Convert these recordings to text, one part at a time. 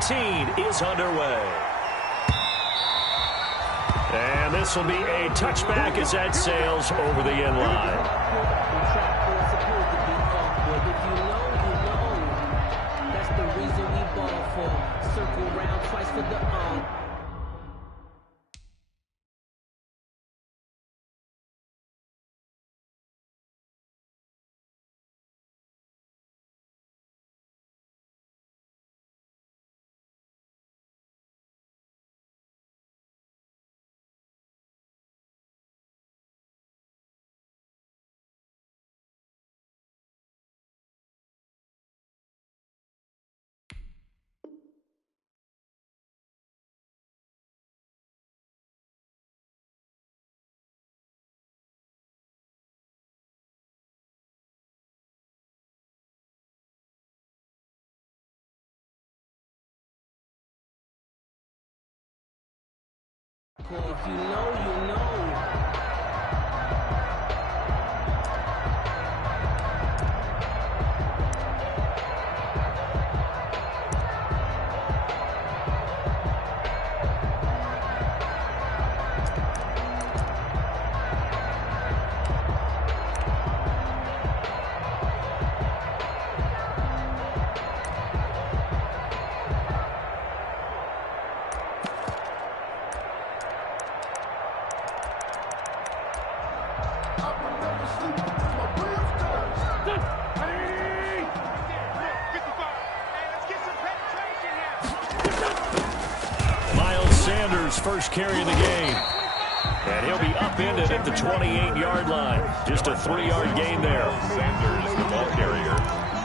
17 is underway. And this will be a touchback as that sails over the end line. Circle round twice for the If you know, you know. First carry of the game. And he'll be upended at the 28-yard line. Just a 3-yard gain there. Sanders, the ball carrier.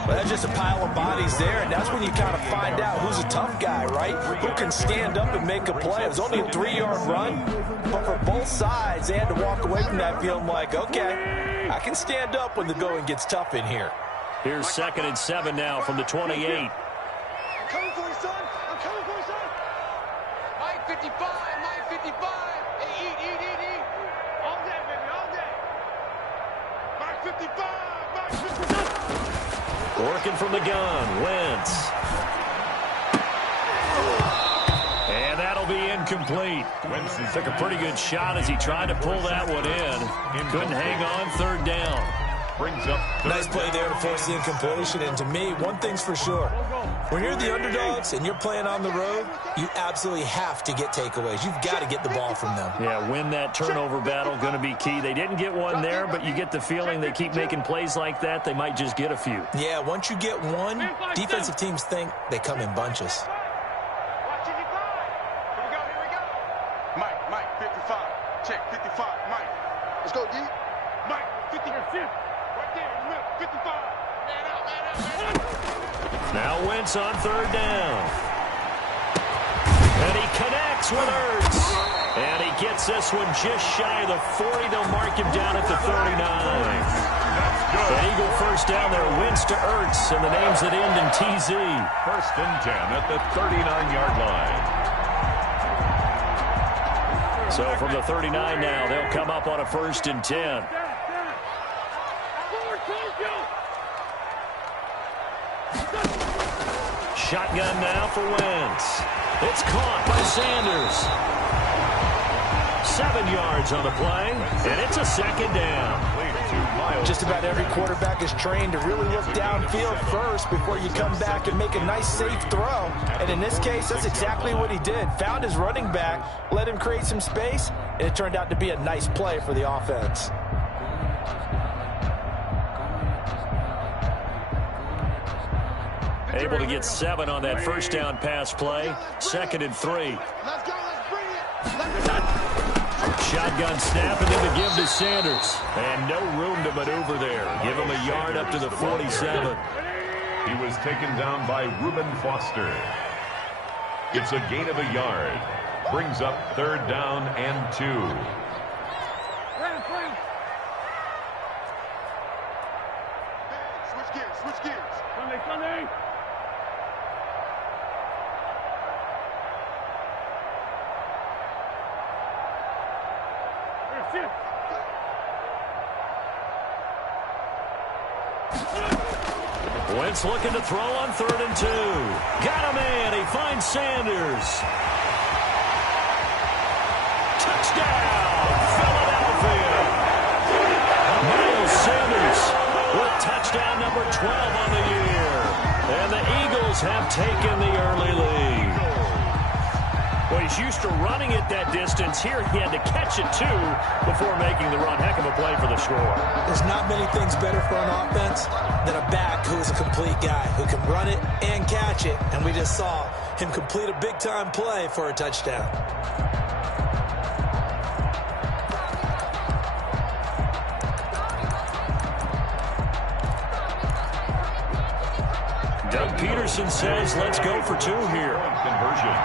Well, that's just a pile of bodies there, and that's when you kind of find out who's a tough guy, right? Who can stand up and make a play. It was only a 3-yard run, but for both sides, they had to walk away from that feeling like, okay, I can stand up when the going gets tough in here. Here's 2nd and 7 now from the 28. I'm coming for you, son. I'm coming for you, son. Mike 55, Mike 55. Hey, eat. All day, baby, all day. Mike 55, Mike 55. Working from the gun, Wentz. And that'll be incomplete. Wentz took a pretty good shot as he tried to pull that one in. Couldn't hang on, 3rd down. Brings up nice play there to force the incompletion. And to me, one thing's for sure. When you're the underdogs and you're playing on the road, you absolutely have to get takeaways. You've got to get the ball from them. Yeah, win that turnover battle, going to be key. They didn't get one there, but you get the feeling they keep making plays like that, they might just get a few. Yeah, once you get one, defensive teams think they come in bunches. Here we go. Mike, 55. Check, 55, Mike. Let's go, D. Mike, 50. Right there, 55. Man out. Now Wentz on 3rd down. And he connects with Ertz. And he gets this one just shy of the 40. They'll mark him down at the 39. An Eagle first down there. Wentz to Ertz. And the names that end in TZ. 1st and 10 at the 39-yard line. So from the 39 now, they'll come up on a 1st and 10. Shotgun now for Wentz. It's caught by Sanders. 7 yards on the play, and it's a 2nd down. Just about every quarterback is trained to really look downfield first before you come back and make a nice, safe throw. And in this case, that's exactly what he did. Found his running back, let him create some space, and it turned out to be a nice play for the offense. Able to get 7 on that 1st down pass play. 2nd and 3. Let's go, let's bring it. Shotgun snap and then to give to Sanders. And no room to maneuver there. Give him a yard up to the 47. He was taken down by Reuben Foster. It's a gain of a yard. Brings up 3rd down and 2. Switch gears. Sunday. Wentz looking to throw on 3rd and 2. Got a man. He finds Sanders. Touchdown, Philadelphia. Miles Sanders with touchdown number 12 on the year. And the Eagles have taken the early lead. Well, he's used to running it that distance. Here he had to catch it, too, before making the run. Heck of a play for the score. There's not many things better for an offense than a back who's a complete guy, who can run it and catch it. And we just saw him complete a big-time play for a touchdown. Doug Peterson says, let's go for 2 here. Conversion.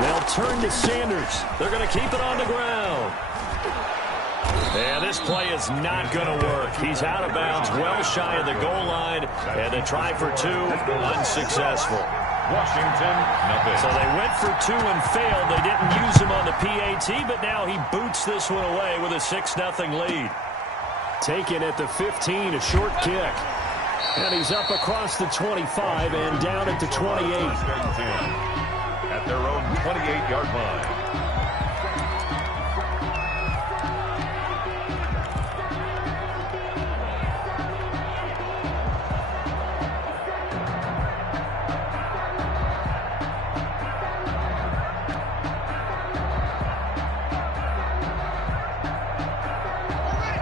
They'll turn to Sanders. They're going to keep it on the ground. And this play is not going to work. He's out of bounds, well shy of the goal line. And they try for 2, unsuccessful. Washington, nothing. So they went for 2 and failed. They didn't use him on the PAT, but now he boots this one away with a 6-0 lead. Taken at the 15, a short kick. And he's up across the 25 and down at the 28. At their own 28-yard line.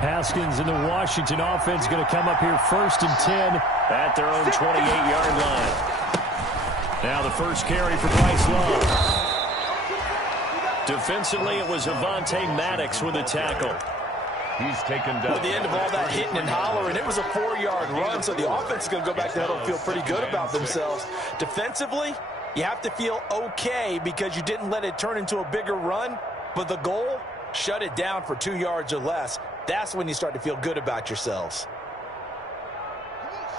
Haskins and the Washington offense going to come up here 1st and 10 at their own 28-yard line. Now the first carry for Bryce Love. Defensively, it was Avonte Maddox with a tackle. He's taken down. At the end of all that hitting and hollering, it was a 4-yard run, so the offense is going to go back to huddle and feel pretty good about themselves. Defensively, you have to feel okay because you didn't let it turn into a bigger run, but the goal, shut it down for 2 yards or less. That's when you start to feel good about yourselves.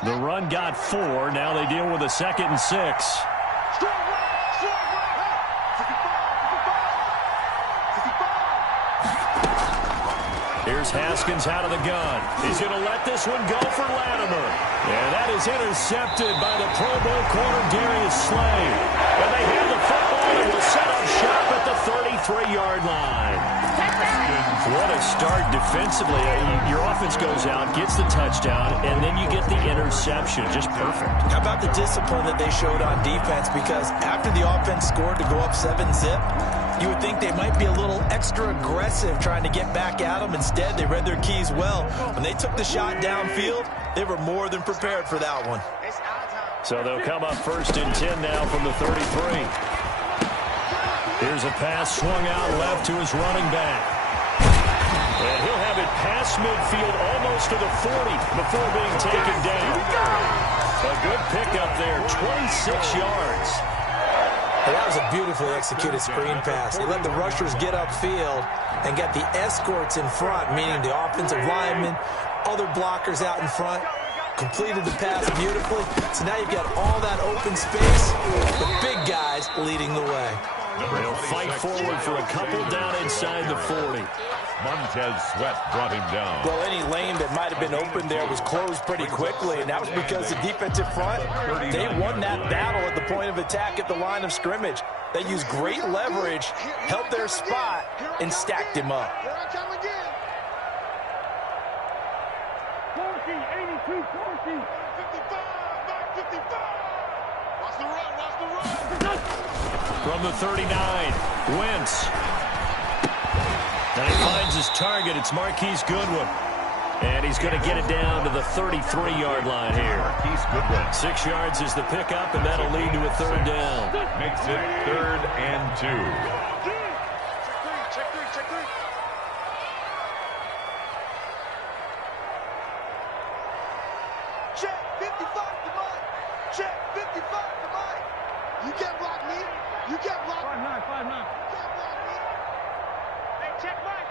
The run got 4. Now they deal with a 2nd and 6. Here's Haskins out of the gun. He's going to let this one go for Latimer. And that is intercepted by the Pro Bowl corner Darius Slay. And they have the football and will set up shop at the 33-yard line. What a start defensively. Your offense goes out, gets the touchdown, and then you get the interception. Just perfect. How about the discipline that they showed on defense? Because after the offense scored to go up 7-zip, you would think they might be a little extra aggressive trying to get back at them. Instead, they read their keys well. When they took the shot downfield, they were more than prepared for that one. So they'll come up 1st and 10 now from the 33. Here's a pass swung out left to his running back. And he'll have it past midfield almost to the 40 before being taken down. A good pickup there, 26 yards. And that was a beautifully executed screen pass. They let the rushers get upfield and get the escorts in front, meaning the offensive linemen, other blockers out in front. Completed the pass beautifully. So now you've got all that open space, the big guys leading the way. They'll fight forward for a couple down inside the 40. Montez Sweat brought him down. Well, any lane that might have been open there was closed pretty quickly, and that was because the defensive front, they won that battle at the point of attack at the line of scrimmage. They used great leverage, held their spot, and stacked him up. 40, 82, 40, 55, back 55. Watch the run, watch the run. From the 39, Wentz. Now he finds his target. It's Marquise Goodwin. And he's going to get it down to the 33-yard line here. Marquise Goodwin. 6 yards is the pickup, and that'll lead to a 3rd down. Makes it 3rd and 2. Check three. Check 55 to Mike. Check 55 to Mike. You can't block me. You can't block me. 5'9". You can't block me. Hey, check Mike.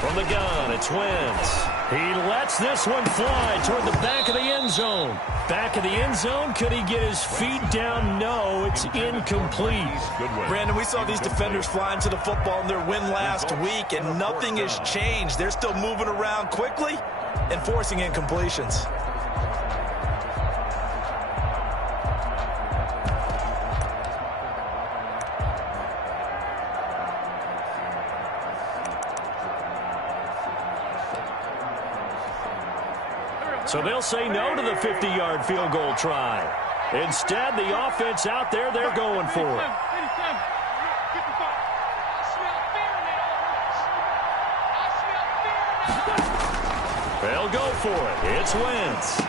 From the gun, it's Wentz. He lets this one fly toward the back of the end zone. Back of the end zone. Could he get his feet down? No, it's incomplete. Brandon, we saw these defenders fly into the football in their win last week, and nothing has changed. They're still moving around quickly and forcing incompletions. So they'll say no to the 50-yard field goal try. Instead, the offense out there, they're going for it. They'll go for it. It's Wentz.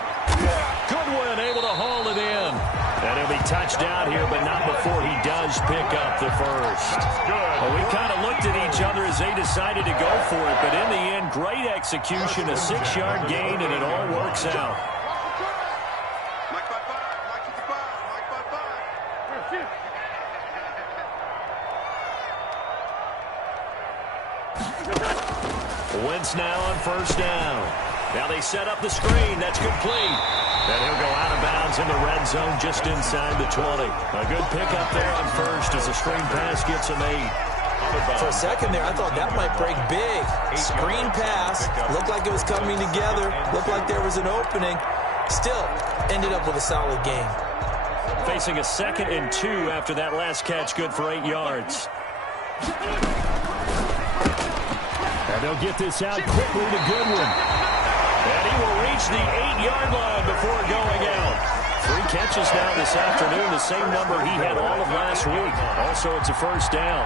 Goodwin able to haul it in. And he'll be touched out here, but not before he does pick up the first. Well, we kind of looked at each other as they decided to go for it, but in the end, great execution, a 6-yard gain, and it all works out. Wentz now on first down. Now they set up the screen. That's complete. And he'll go out of bounds in the red zone just inside the 20. A good pickup there on first as the screen pass gets him 8. For a second there, I thought that might break big. Screen pass. Looked like it was coming together. Looked like there was an opening. Still ended up with a solid game. Facing a 2nd and 2 after that last catch, good for 8 yards. And they'll get this out quickly to Goodwin. And he will reach the 8-yard line before going out. 3 catches now this afternoon, the same number he had all of last week. Also, it's a first down.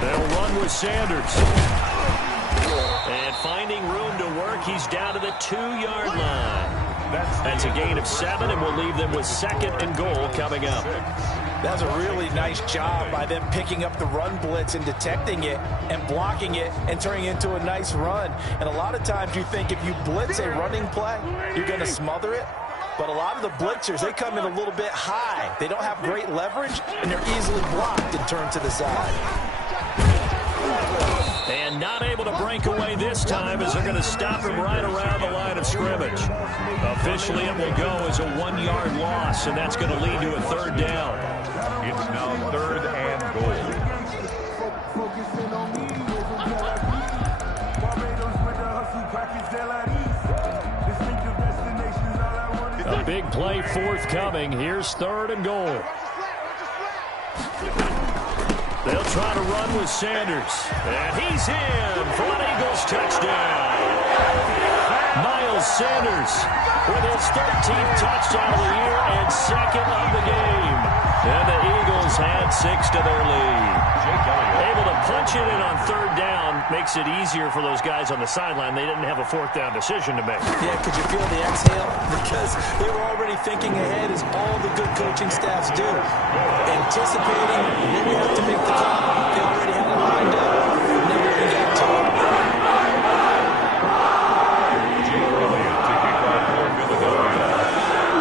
They'll run with Sanders. And finding room to work, he's down to the 2-yard line. That's a gain of 7, and we'll leave them with 2nd and goal coming up. That's a really nice job by them picking up the run blitz and detecting it and blocking it and turning it into a nice run. And a lot of times you think if you blitz a running play, you're going to smother it. But a lot of the blitzers, they come in a little bit high. They don't have great leverage, and they're easily blocked and turned to the side. And not able to break away this time as they're going to stop him right around the line of scrimmage. Officially, it will go as a 1-yard loss, and that's going to lead to a 3rd down. It's now 3rd and goal. A big play forthcoming. Here's 3rd and goal. They'll try to run with Sanders. And he's in for an Eagles touchdown. Miles Sanders with his 13th touchdown of the year and 2nd of the game. And the Eagles had 6 to their lead. Able to punch it in on 3rd down makes it easier for those guys on the sideline. They didn't have a 4th down decision to make. Yeah, could you feel the exhale? Because they were already thinking ahead, as all the good coaching staffs do. Anticipating when we have to make the call. They already had it lined up. Never even got to it.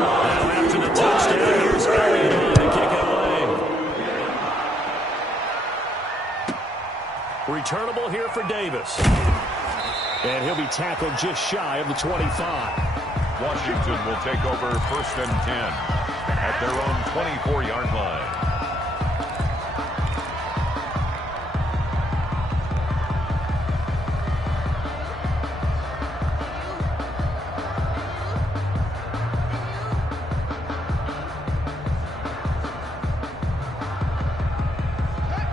Now after the touchdown, here's Elliott on to kick it away. Returnable here for Davis. And he'll be tackled just shy of the 25. Washington will take over 1st and 10 at their own 24-yard line.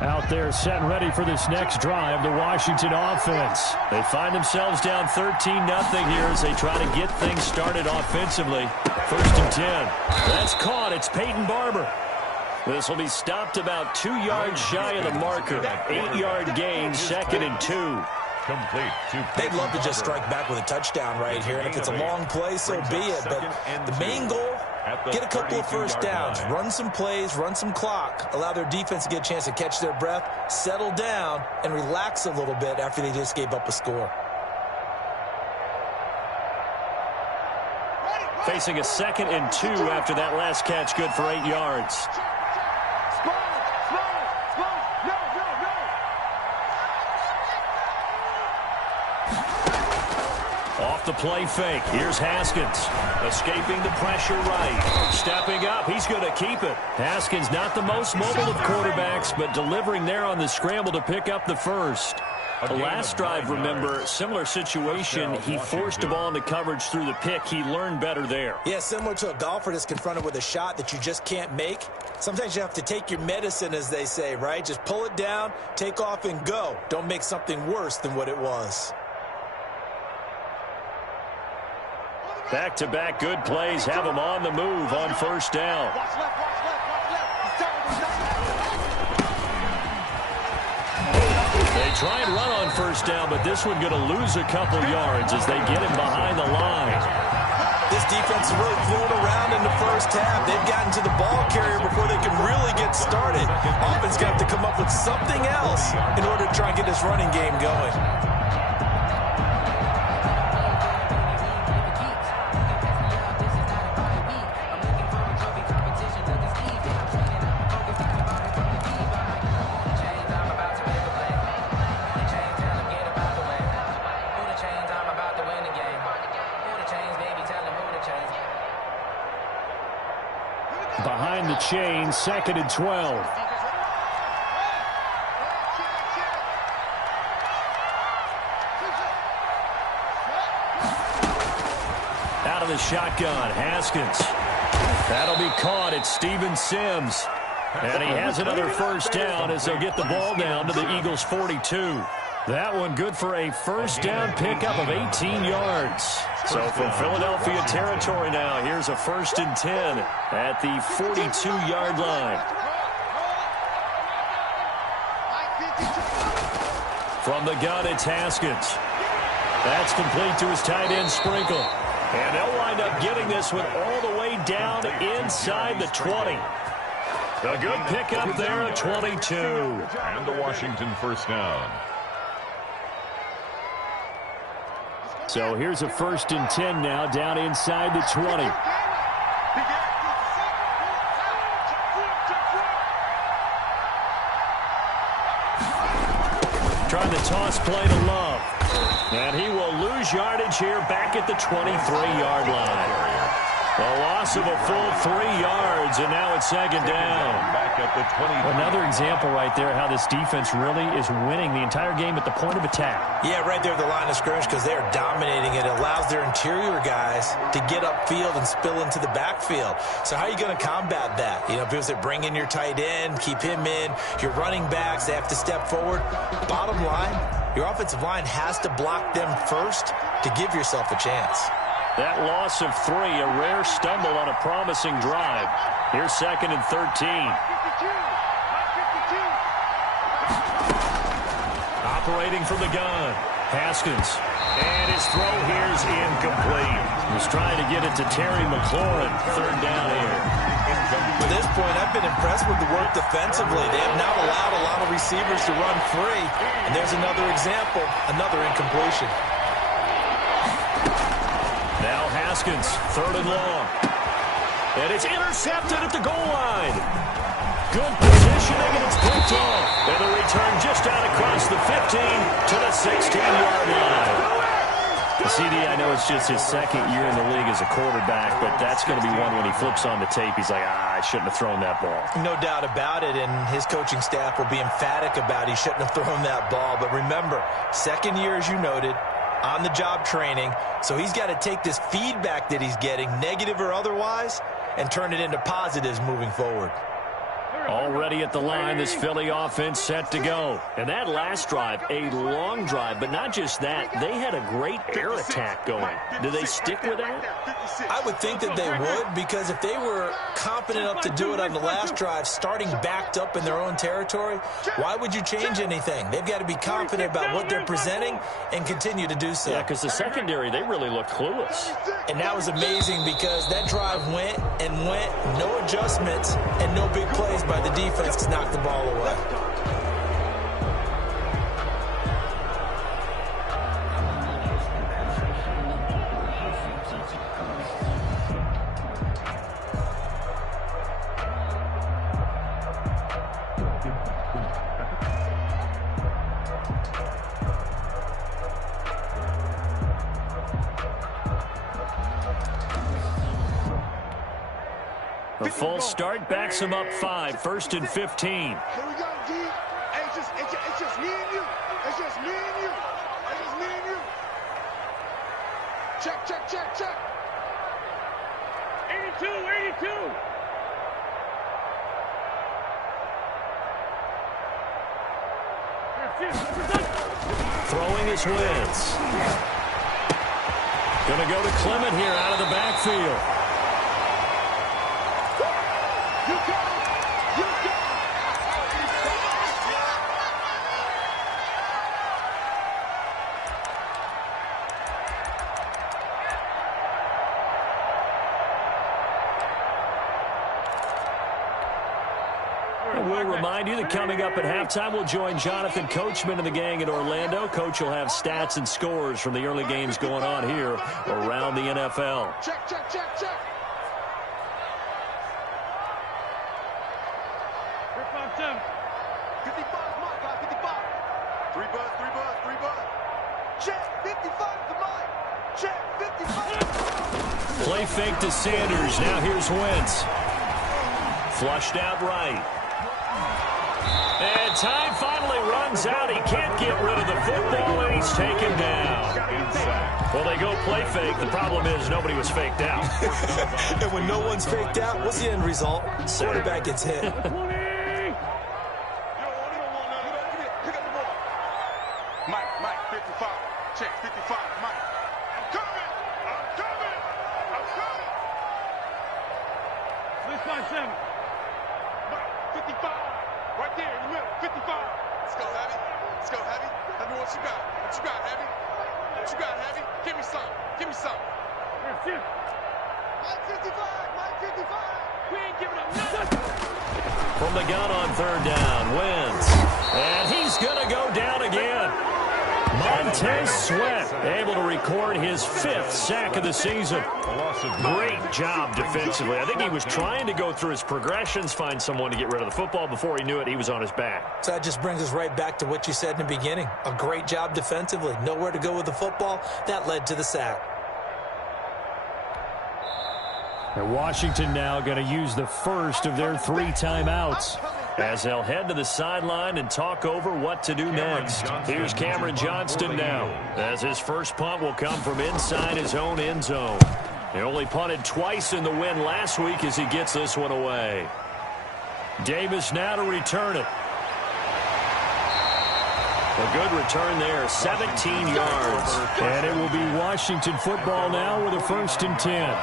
Out there set and ready for this next drive, the Washington offense. They find themselves down 13-0 here as they try to get things started offensively. 1st and 10. That's caught. It's Peyton Barber. This will be stopped about 2 yards shy of the marker. 8-yard gain, 2nd and 2. Complete. They'd love to just strike back with a touchdown right here. And if it's a long play, so be it. But the main goal Get a couple of first downs, run some plays, run some clock, allow their defense to get a chance to catch their breath, settle down, and relax a little bit after they just gave up a score. Facing a 2nd and 2 after that last catch, good for 8 yards. Off the play fake. Here's Haskins. Escaping the pressure right. Stepping up. He's going to keep it. Haskins not the most mobile of quarterbacks, but delivering there on the scramble to pick up the first. The last drive, remember, similar situation. He forced the ball into coverage through the pick. He learned better there. Yeah, similar to a golfer that's confronted with a shot that you just can't make. Sometimes you have to take your medicine, as they say, right? Just pull it down, take off, and go. Don't make something worse than what it was. Back-to-back good plays have him on the move on first down. They try and run on first down, but this one going to lose a couple yards as they get him behind the line. This defense is really fluid around in the first half. They've gotten to the ball carrier before they can really get started. Offense going to have to come up with something else in order to try and get this running game going. Behind the chain, 2nd and 12. Out of the shotgun, Haskins. That'll be caught at Steven Sims. And he has another first down as they'll get the ball down to the Eagles' 42. That one good for a first down pickup of 18 yards. So from Philadelphia territory now, here's a 1st and 10 at the 42-yard line. From the gun, it's Haskins. That's complete to his tight end, Sprinkle. And they'll wind up getting this one all the way down inside the 20. A good pickup there at 22. And the Washington first down. So here's a 1st and 10 now down inside the 20. Trying the toss play to Love. And he will lose yardage here back at the 23-yard line. A loss of a full 3 yards, and now it's 2nd down. Back at the 20. Another example right there how this defense really is winning the entire game at the point of attack. Yeah, right there at the line of scrimmage because they are dominating it. It allows their interior guys to get upfield and spill into the backfield. So how are you going to combat that? You know, people say bring in your tight end, keep him in. Your running backs, they have to step forward. Bottom line, your offensive line has to block them first to give yourself a chance. That loss of 3, a rare stumble on a promising drive. Here's 2nd and 13. Operating from the gun, Haskins. And his throw here's incomplete. He's trying to get it to Terry McLaurin. 3rd down here. At this point, I've been impressed with the work defensively. They have not allowed a lot of receivers to run free. And there's another example, another incompletion. Now Haskins, 3rd and long. And it's intercepted at the goal line. Good positioning, and it's picked off. And the return just out across the 15 to the 16-yard line. CD, I know it's just his 2nd year in the league as a quarterback, but that's going to be one when he flips on the tape. He's like, I shouldn't have thrown that ball. No doubt about it, and his coaching staff will be emphatic about he shouldn't have thrown that ball. But remember, 2nd year, as you noted, on-the-job training, so he's got to take this feedback that he's getting, negative or otherwise, and turn it into positives moving forward. Already at the line, this Philly offense set to go. And that last drive, a long drive, but not just that. They had a great air attack going. Do they stick with that? I would think that they would, because if they were confident enough to do it on the last drive, starting backed up in their own territory, why would you change anything? They've got to be confident about what they're presenting and continue to do so. Yeah, because the secondary, they really looked clueless. And that was amazing because that drive went and went, no adjustments, and no big plays by the defense to knock the ball away. A full start backs him up 5, 1st and 15. Here we go, D. Hey, it's just me and you. It's just me and you. It's just me and you. Check, check, check, check. 82, 82. Throwing his Wentz. Going to go to Clement here out of the backfield. We'll remind you that coming up at halftime, we'll join Jonathan Coachman and the gang in Orlando. Coach will have stats and scores from the early games going on here around the NFL. Check, check, check, check. 55, my guy, 55. 3 buzz, 3 buzz, 3 buzz. Check, 55 to mine. Check, 55. Play fake to Sanders. Now here's Wentz. Flushed out right. And time finally runs out. He can't get rid of the football, and he's taken down. Well, they go play fake. The problem is nobody was faked out. And when no one's faked out, what's the end result? Quarterback gets hit. Mike, 55. Check, 55, Mike. I'm coming. 657. Mike, 55. Right there in the middle, 55. Let's go, Heavy. Let's go, Heavy. Heavy, what you got? What you got, Heavy? What you got, Heavy? Give me some. Give me some. Mike 55. Mike 55. We ain't giving up nothing. From the gun on 3rd down, Wentz. And he's going to go down again. Montez Sweat able to record his 5th sack of the season. Great job defensively. I think he was trying to go through his progressions, find someone to get rid of the football. Before he knew it, he was on his back. So that just brings us right back to what you said in the beginning. A great job defensively. Nowhere to go with the football. That led to the sack. And Washington now going to use the first of their 3 timeouts as they'll head to the sideline and talk over what to do next. Here's Cameron Johnston now, as his first punt will come from inside his own end zone. He only punted twice in the win last week as he gets this one away. Davis now to return it. A good return there, 17 yards. And it will be Washington football now with a 1st and 10.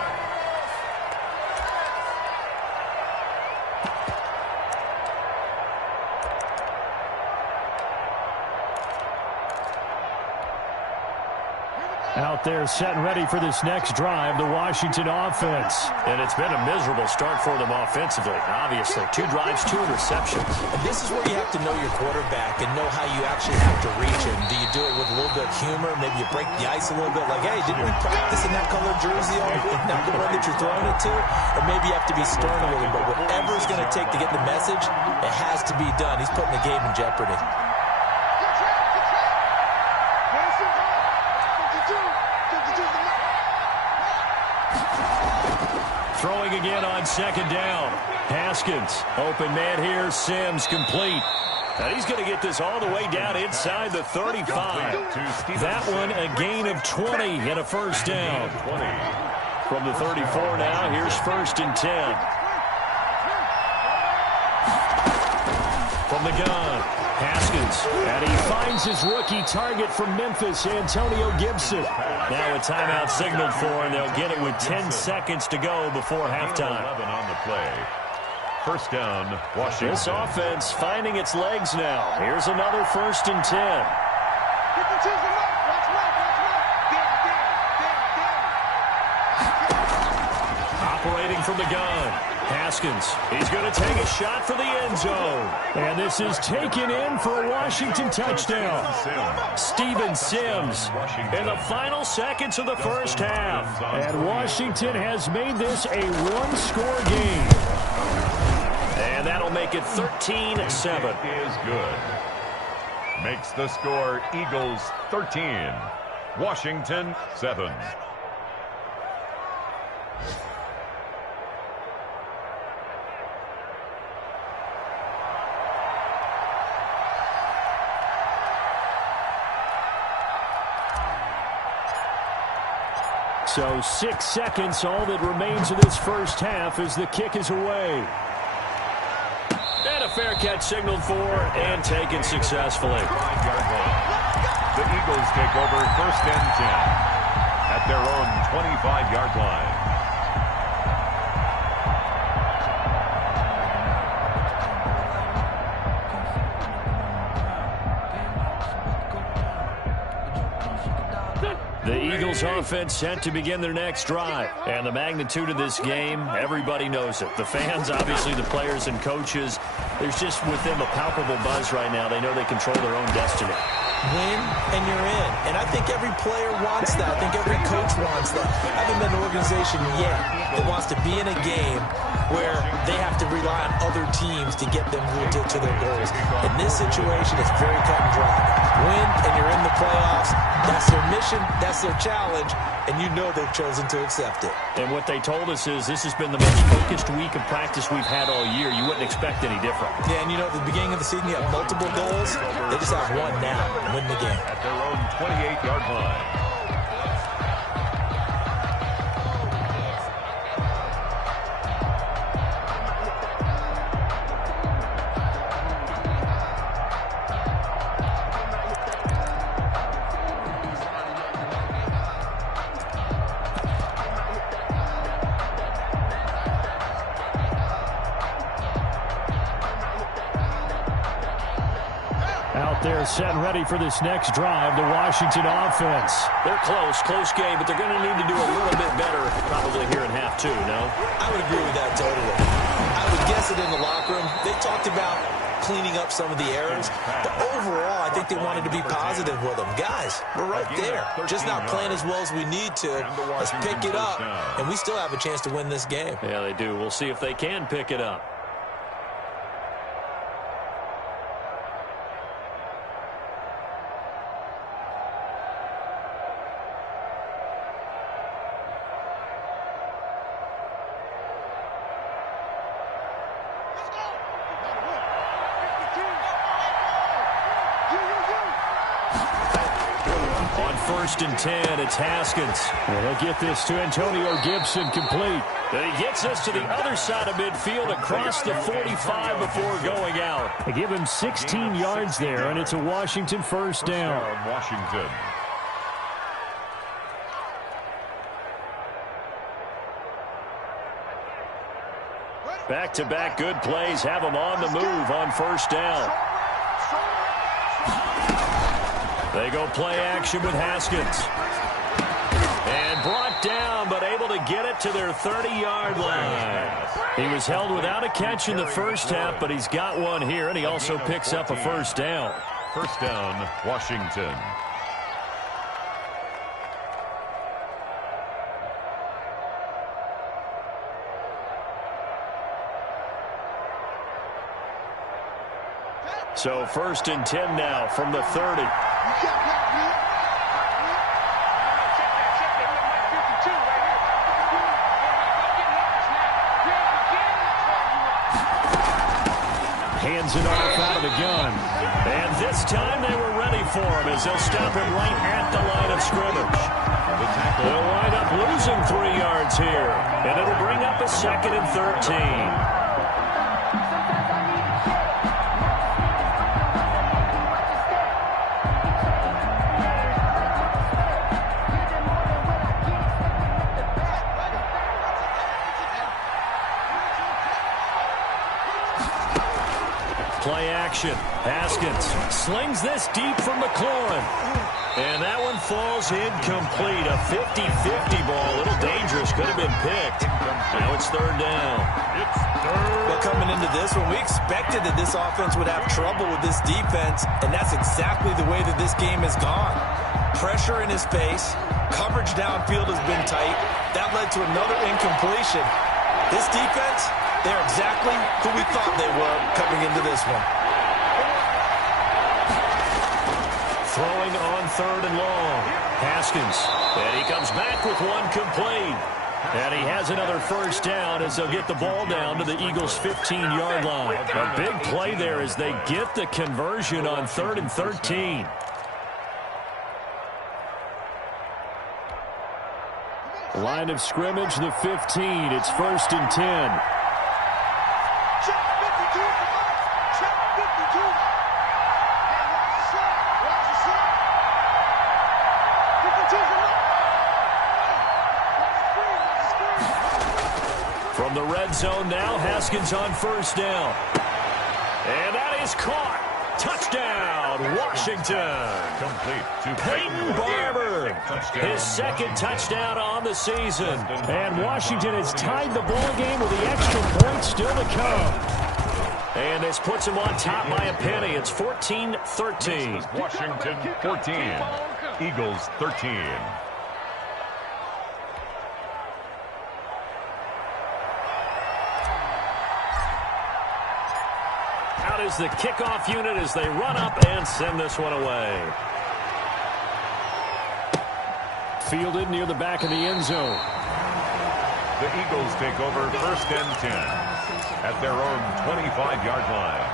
Out there set and ready for this next drive, the Washington offense. And it's been a miserable start for them offensively, obviously. 2 drives, 2 interceptions. And this is where you have to know your quarterback and know how you actually have to reach him. Do you do it with a little bit of humor? Maybe you break the ice a little bit, like, hey, didn't we practice in that color jersey all week, not the one that you're throwing it to? Or maybe you have to be stern with him. But whatever it's going to take to get the message, it has to be done. He's putting the game in jeopardy. Throwing again on 2nd down. Haskins, open man here, Sims complete. And he's going to get this all the way down inside the 35. That one a gain of 20 and a 1st down. From the 34 now, here's 1st and 10. from the gun. Haskins, and he finds his rookie target from Memphis, Antonio Gibson. Now a timeout signaled for, and they'll get it with 10 seconds to go before halftime. 11 on the play. First down, Washington. This offense finding its legs now. Here's another 1st and 10. Operating from the gun. Haskins, he's going to take a shot for the end zone. And this is taken in for a Washington touchdown. Steven Sims in the final seconds of the first half. And Washington has made this a one-score game. And that'll make it 13-7. Is good. Makes the score Eagles 13, Washington 7. So 6 seconds, all that remains of this first half as the kick is away. And a fair catch signaled for and taken successfully. 5-yard line. The Eagles take over 1st and 10 at their own 25-yard line. The Eagles offense set to begin their next drive. And the magnitude of this game, everybody knows it. The fans, obviously the players and coaches, there's just with them a palpable buzz right now. They know they control their own destiny. Win and you're in. And I think every player wants that. I think every coach wants that. I haven't been an organization yet that wants to be in a game where they have to rely on other teams to get them to their goals. In this situation, it's very cut and dry. Win and you're in the playoffs. That's their mission. That's their challenge. And you know they've chosen to accept it. And what they told us is this has been the most focused week of practice we've had all year. You wouldn't expect any different. Yeah, and you know, at the beginning of the season, you have multiple goals. They just have one now and win the game. At their own 28-yard line. They're set and ready for this next drive, the Washington offense. They're close game, but they're going to need to do a little bit better probably here in half 2, no? I would agree with that totally. I would guess it in the locker room. They talked about cleaning up some of the errors, but overall, I think they wanted to be positive with them. Guys, we're right there. Just not playing as well as we need to. Let's pick it up, and we still have a chance to win this game. Yeah, they do. We'll see if they can pick it up. On 1st and 10, it's Haskins. And they'll get this to Antonio Gibson complete. And he gets us to the other side of midfield across the 45 before going out. They give him 16 yards there, and it's a Washington first down. Washington. Back-to-back good plays have them on the move on first down. They go play action with Haskins. And brought down, but able to get it to their 30-yard line. He was held without a catch in the first half, but he's got one here, and he also picks up a first down. First down, Washington. So 1st and 10 now from the 30. Hands it off out of the gun. And this time they were ready for him as they'll stop him right at the line of scrimmage. They'll wind up losing 3 yards here. And it'll bring up a 2nd and 13. Play action. Haskins slings this deep from McLaurin. And that one falls incomplete. A 50-50 ball. A little dangerous. Could have been picked. Now it's third down. Well, coming into this one, we expected that this offense would have trouble with this defense, and that's exactly the way that this game has gone. Pressure in his face. Coverage downfield has been tight. That led to another incompletion. This defense, they're exactly who we thought they were coming into this one. Throwing on third and long. Haskins. And he comes back with one complete. And he has another first down as they'll get the ball down to the Eagles' 15-yard line. A big play there as they get the conversion on 3rd and 13. Line of scrimmage, the 15. It's 1st and 10. Check 52. Check 52. And watch the slide. Watch the slide. 52 from up. From the red zone now, Haskins on first down. And that is caught. Touchdown, Washington. Complete to Peyton Barber, his second touchdown on the season. And Washington has tied the ball game with the extra point still to come. And this puts him on top by a penny. It's 14-13. Washington 14, Eagles 13. Out is the kickoff unit as they run up and send this one away. Fielded near the back of the end zone. The Eagles take over 1st and 10 at their own 25-yard line.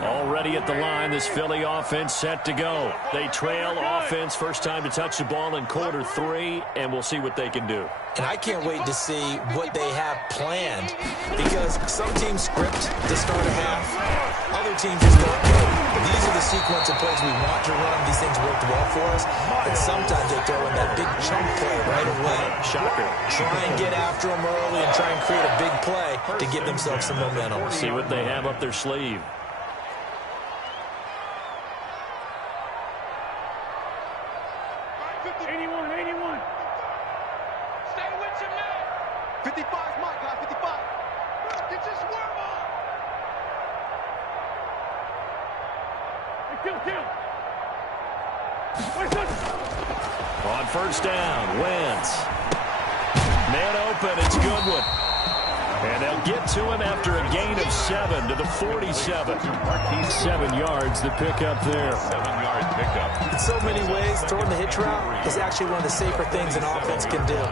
Already at the line, this Philly offense set to go. They trail offense, first time to touch the ball in quarter 3, and we'll see what they can do. And I can't wait to see what they have planned, because some teams script to start a half. Other teams just go, okay, these are the sequence of plays we want to run. These things worked well for us. And sometimes they throw in that big chunk play right away. Shocker. Try and get after them early and try and create a big play to give themselves some momentum. See what they have up their sleeve. Stay with your man. 55 is my guy. 55. Get your swerve on. On first down, Wentz. Man open, it's Goodwin. And they'll get to him after a gain of 7 to the 47. 7 yards, the pickup there. 7-yard pickup. In so many ways, throwing the hitch route is actually one of the safer things an offense can do.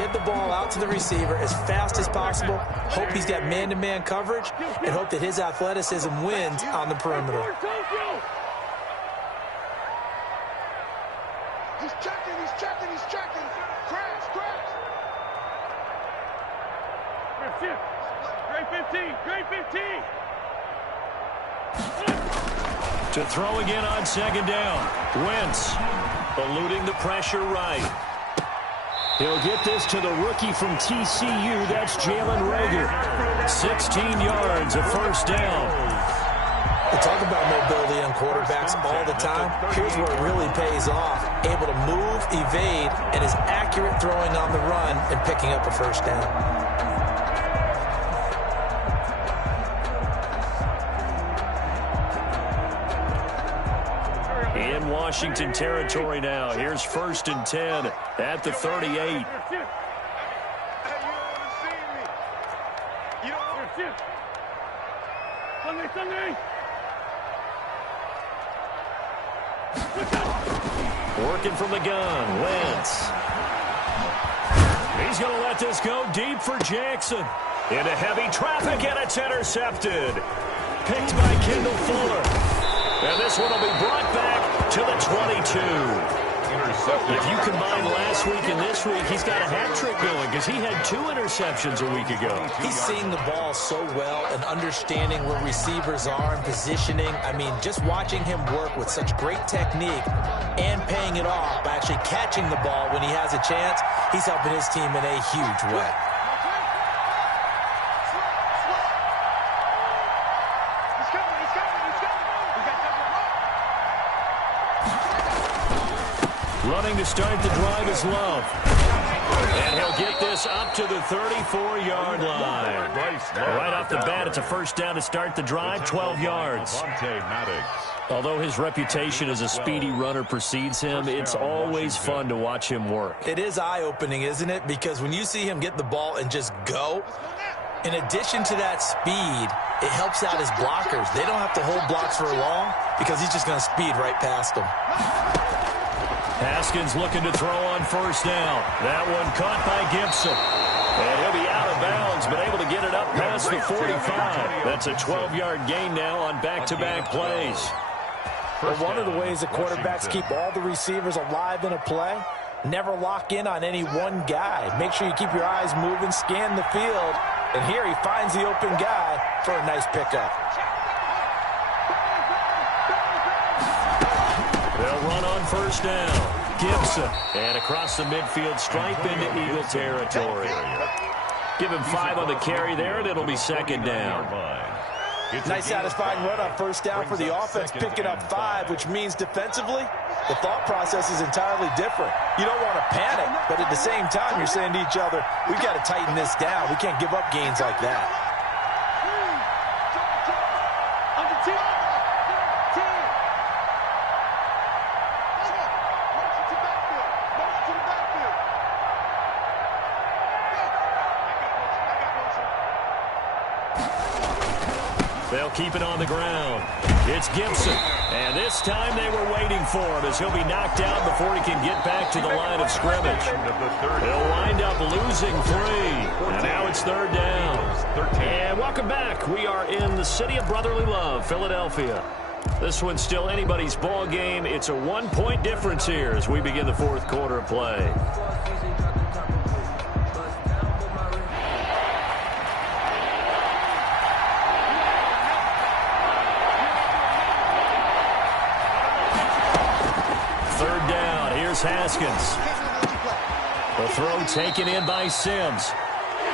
Get the ball out to the receiver as fast as possible, hope he's got man-to-man coverage, and hope that his athleticism wins on the perimeter. He's checking. He's checking. He's checking. Crash. Crash. Great 15. Great 15. To throw again on second down. Wentz eluding the pressure right. He'll get this to the rookie from TCU. That's Jalen Reagor. 16 yards, a first down. We talk about mobility on quarterbacks all the time. Here's where it really pays off. Able to move, evade, and is accurate throwing on the run and picking up a first down. In Washington territory now. Here's 1st and 10 at the 38. Hey, you don't want to see me. You don't want to see me. Sunday. Working from the gun, Wentz. He's going to let this go deep for Jackson. Into heavy traffic, and it's intercepted. Picked by Kendall Fuller. And this one will be brought back to the 22. Intercepted. If you combine last week and this week, he's got a hat trick going because he had 2 interceptions a week ago. He's seeing the ball so well and understanding where receivers are and positioning. I mean, just watching him work with such great technique, and paying it off by actually catching the ball when he has a chance. He's helping his team in a huge way. Running to start the drive is Love. And he'll get this up to the 34-yard line. Right off the bat, it's a first down to start the drive, 12 yards. Although his reputation as a speedy runner precedes him, it's always fun to watch him work. It is eye-opening, isn't it? Because when you see him get the ball and just go, in addition to that speed, it helps out his blockers. They don't have to hold blocks for long because he's just going to speed right past them. Haskins looking to throw on first down. That one caught by Gibson. And he'll be out of bounds, but able to get it up past the 45. That's a 12-yard gain now on back-to-back plays. Well, one of the ways the quarterbacks keep all the receivers alive in a play, never lock in on any one guy. Make sure you keep your eyes moving, scan the field, and here he finds the open guy for a nice pickup. They'll run on first down. Gibson. And across the midfield stripe into Eagle territory. Give him 5 on the carry there, and it'll be second down. Nice satisfying run on first down for the offense, picking up 5, which means defensively, the thought process is entirely different. You don't want to panic, but at the same time, you're saying to each other, we've got to tighten this down. We can't give up gains like that. They'll keep it on the ground. It's Gibson. And this time they were waiting for him as he'll be knocked out before he can get back to the line of scrimmage. They'll wind up losing 3. And now it's third down. And welcome back. We are in the city of brotherly love, Philadelphia. This one's still anybody's ball game. It's a 1-point difference here as we begin the fourth quarter of play. Haskins. The throw taken in by Sims.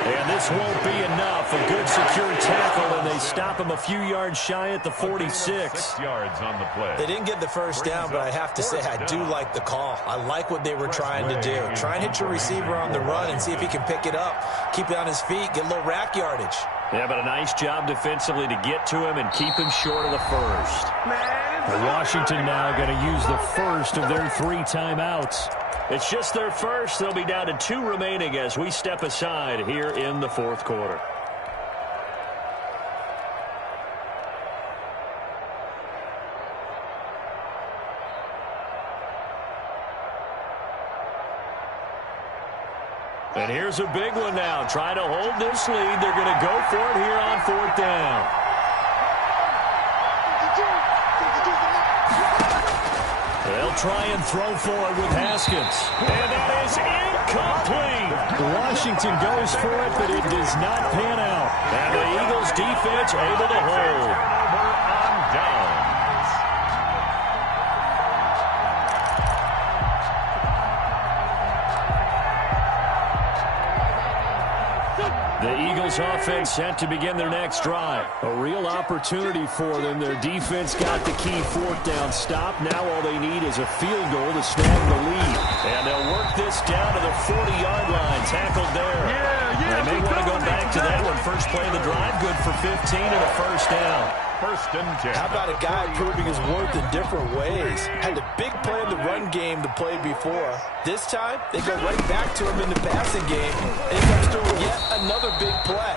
And this won't be enough. A good secure tackle, and they stop him a few yards shy at the 46. 6 yards on the play. They didn't get the first down, but I have to say I do like the call. I like what they were trying to do. Try and hit your receiver on the run and see if he can pick it up. Keep it on his feet, get a little rack yardage. Yeah, but a nice job defensively to get to him and keep him short of the first. Washington now going to use the first of their 3 timeouts. It's just their first. They'll be down to 2 remaining as we step aside here in the fourth quarter. And here's a big one now. Trying to hold this lead. They're going to go for it here on fourth down. They'll try and throw for it with Haskins. And that is incomplete. Washington goes for it, but it does not pan out. And the Eagles defense able to hold. On downs. The Eagles offense set to begin their next drive. A real opportunity for them. Their defense got the key fourth down stop. Now all they need is a field goal to snag the lead. And they'll work this down to the 40-yard line. Tackled there. They may want to go back to that one. First play of the drive. Good for 15 and a first down. First and 10. How about a guy proving his worth in different ways? Had a big play in the run game to play before. This time, they go right back to him in the passing game, and he comes through with yet another big play.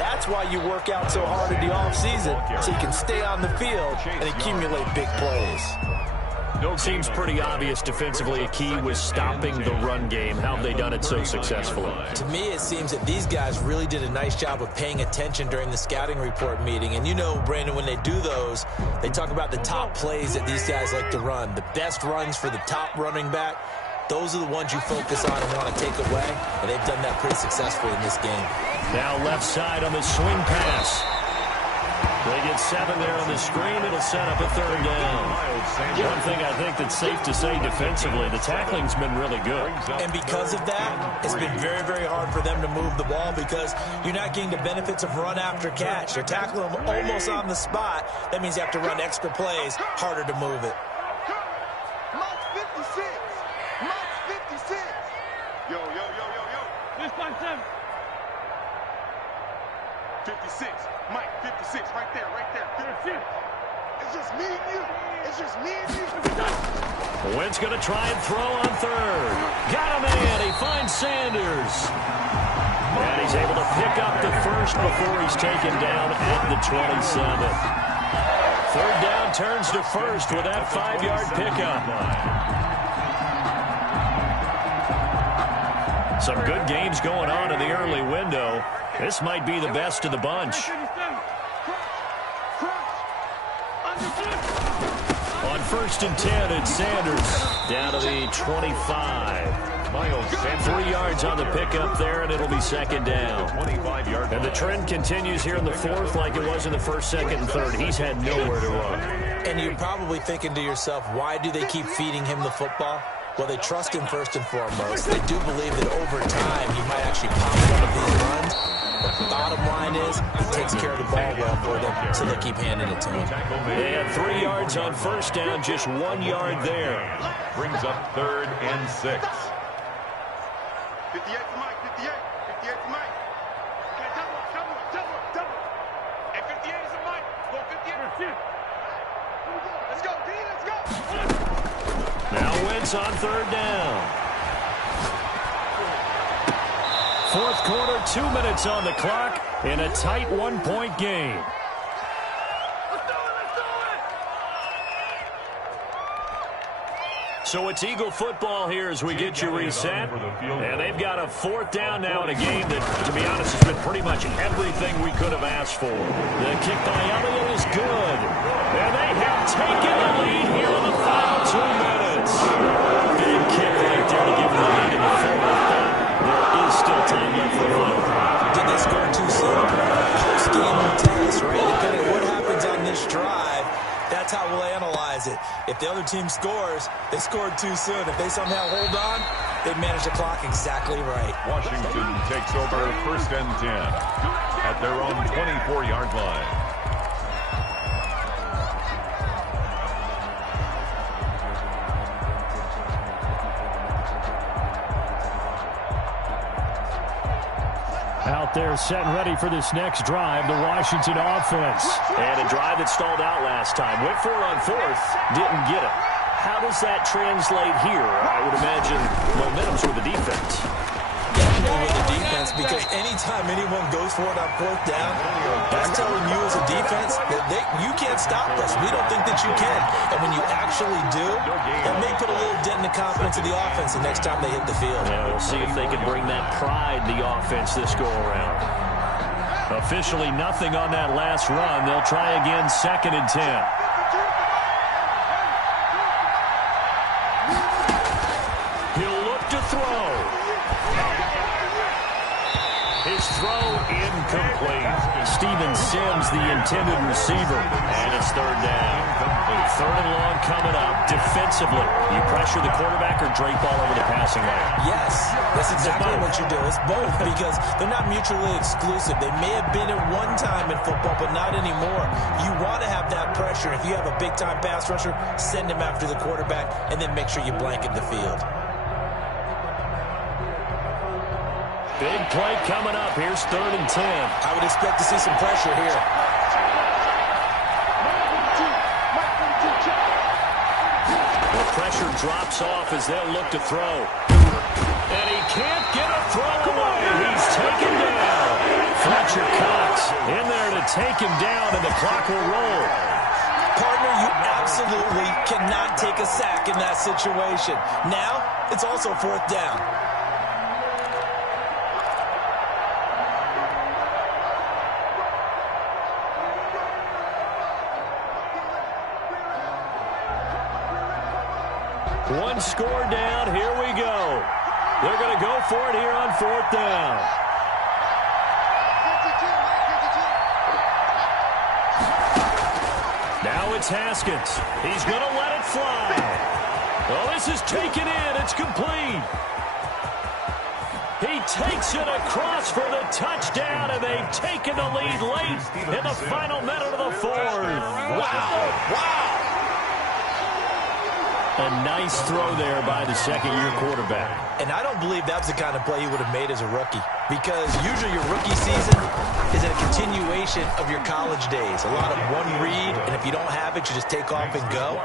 That's why you work out so hard in the offseason, so you can stay on the field and accumulate big plays. Seems pretty obvious defensively a key was stopping the run game. How have they done it so successfully? To me, it seems that these guys really did a nice job of paying attention during the scouting report meeting. And you know, Brandon, when they do those, they talk about the top plays that these guys like to run. The best runs for the top running back. Those are the ones you focus on and want to take away. And they've done that pretty successfully in this game. Now left side on the swing pass. They get 7 there on the screen. It'll set up a 3rd down. One thing I think that's safe to say defensively, the tackling's been really good. And because of that, it's been very, very hard for them to move the ball because you're not getting the benefits of run after catch. They're tackling them almost on the spot. That means you have to run extra plays, harder to move it. Mike 56. Mike 56. Yo. This time 7. 56. Mike 56. Right there. 56. It's just me and you. It's just me and you. Wentz going to try and throw on 3rd. Got a man. He finds Sanders. And he's able to pick up the 1st before he's taken down at the 27. 3rd down turns to 1st with that 5-yard pickup. Some good games going on in the early window. This might be the best of the bunch. On 1st and 10, it's Sanders down to the 25. 3 yards on the pickup there, and it'll be 2nd down. And the trend continues here in the 4th like it was in the 1st, 2nd, and 3rd. He's had nowhere to run. And you're probably thinking to yourself, why do they keep feeding him the football? Well, they trust him first and foremost. They do believe that over time he might actually pop one of these runs. But the bottom line is he takes care of the ball well for them, so they keep handing it to him. They had 3 yards on 1st down, just 1 yard there. Brings up 3rd and 6. 58 to Mike. 58 to Mike. Okay, double. And 58 is a Mike. Go 58. Let's go, D. Let's go. Now Wentz on 3rd down. 4th quarter, 2 minutes on the clock in a tight 1-point game. So it's Eagle football here as we get you reset. And they've got a 4th down now in a game that, to be honest, has been pretty much everything we could have asked for. The kick by Elliott is good. And they have taken the lead here in the final 2 minutes. Big kick right there to give them the lead in the 4th. There is still time left for one. Did they score too soon? Post-game will tell us, right? Depending on what happens on this drive, that's how we'll analyze it. If the other team scores, they scored too soon. If they somehow hold on, they manage the clock exactly right. Washington takes over 1st and 10 at their own 24-yard line. Out there set and ready for this next drive, the Washington offense. And a drive that stalled out last time. Went for it on 4th, didn't get it. How does that translate here? I would imagine momentum's with the defense. Definitely with the defense, because anytime anyone goes for it on 4th down, that's telling you as a defense that you can't stop us. We don't think that you can. And when you actually do, that may put a little dent in the confidence of the offense the next time they hit the field. Yeah, we'll see if they can bring that pride in the offense this go-around. Officially nothing on that last run. They'll try again 2nd and 10. He'll look to throw. His throw incomplete. Steven Sims, the intended receiver. And it's 3rd down. 3rd and long coming up. Defensively, you pressure the quarterback or drape all over the passing lane? Yes, that's exactly what you do. It's both, because they're not mutually exclusive. They may have been at one time in football, but not anymore. You want to have that pressure. If you have a big-time pass rusher, send him after the quarterback, and then make sure you blanket the field. Big play coming up. Here's 3rd and 10. I would expect to see some pressure here. The pressure drops off as they'll look to throw. And he can't get a throw away. He's taken down. Fletcher Cox in there to take him down, and the clock will roll. Partner, you absolutely cannot take a sack in that situation. Now, it's also 4th down. One score down. Here we go. They're going to go for it here on 4th down. It's Haskins. He's going to let it fly. Oh, this is taken in. It's complete. He takes it across for the touchdown, and they've taken the lead late in the final minute of the fourth. Wow. Wow. A nice throw there by the second-year quarterback. And I don't believe that was the kind of play he would have made as a rookie, because usually your rookie season is a continuation of your college days. A lot of one read, and if you don't have it, you just take off and go.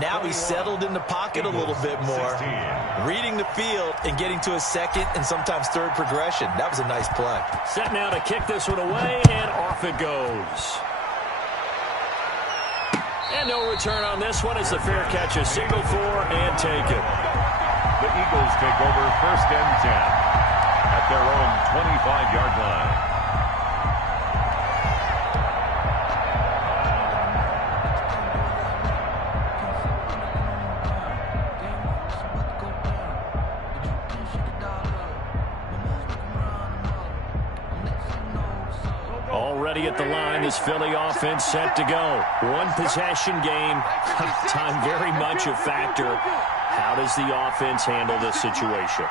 Now he's settled in the pocket a little bit more, reading the field and getting to a second and sometimes third progression. That was a nice play. Set now to kick this one away, and off it goes. And no return on this one. It's a fair catch, a signal for, and take it. The Eagles take over 1st and 10 at their own 25-yard line. Already at the line, this Philly offense set to go. One possession game. Time very much a factor. How does the offense handle this situation?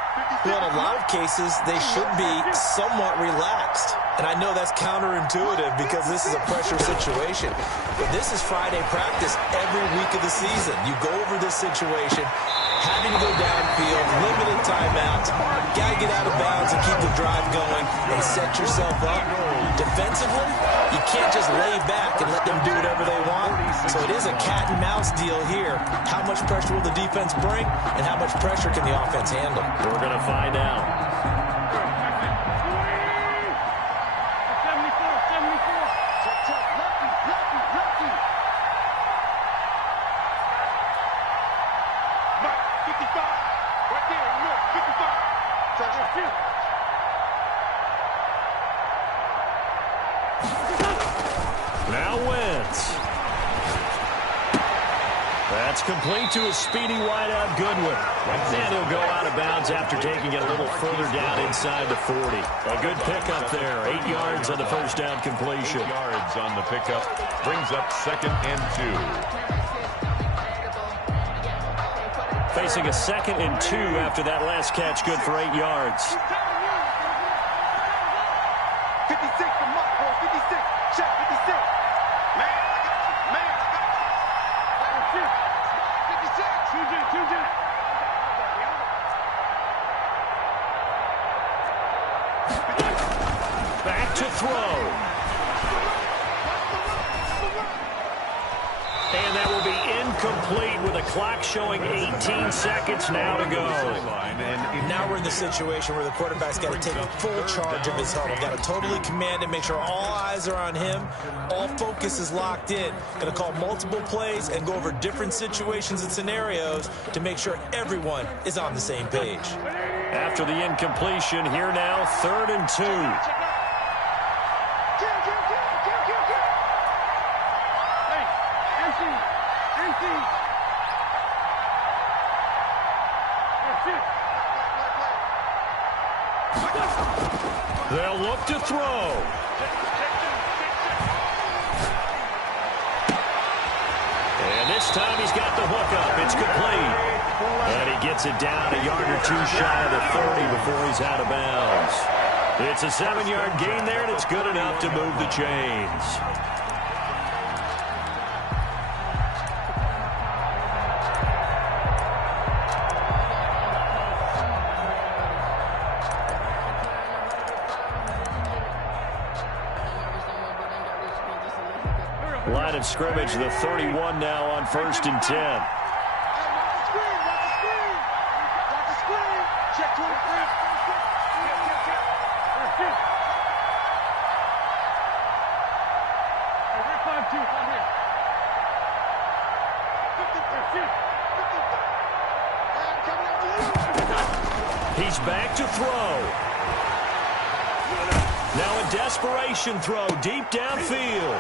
Well, in a lot of cases, they should be somewhat relaxed. And I know that's counterintuitive because this is a pressure situation. But this is Friday practice every week of the season. You go over this situation, having to go downfield, limited timeouts, got to get out of bounds and keep the drive going and set yourself up. Defensively, you can't just lay back and let them do whatever they want. So it is a cat and mouse deal here. How much pressure will the defense bring, and how much pressure can the offense handle? We're going to find out. Now Wentz. That's complete to a speedy wideout Goodwin. And he'll go out of bounds after taking it a little further down inside the 40. A good pickup there. 8 yards on the first down completion. 8 yards on the pickup. Brings up 2nd and 2. Facing a 2nd and 2 after that last catch. Good for 8 yards. 56 to Mark, bro. 56. Check 56. Man, I got you. Man, I got you. 56. 2G. Back to throw. And that will be incomplete with a clock showing 18 seconds now to go. Now we're in the situation where the quarterback's got to take full charge of his huddle. Got to totally command it, make sure all eyes are on him. All focus is locked in. Going to call multiple plays and go over different situations and scenarios to make sure everyone is on the same page. After the incompletion, here now, 3rd and 2. They'll look to throw. And this time he's got the hook up. It's complete. And he gets it down a yard or two shy of the 30 before he's out of bounds. It's a 7-yard gain there, and it's good enough to move the chains. Line of scrimmage, the 31 now on 1st and 10. Check 23. He's back to throw. Now a desperation throw deep downfield.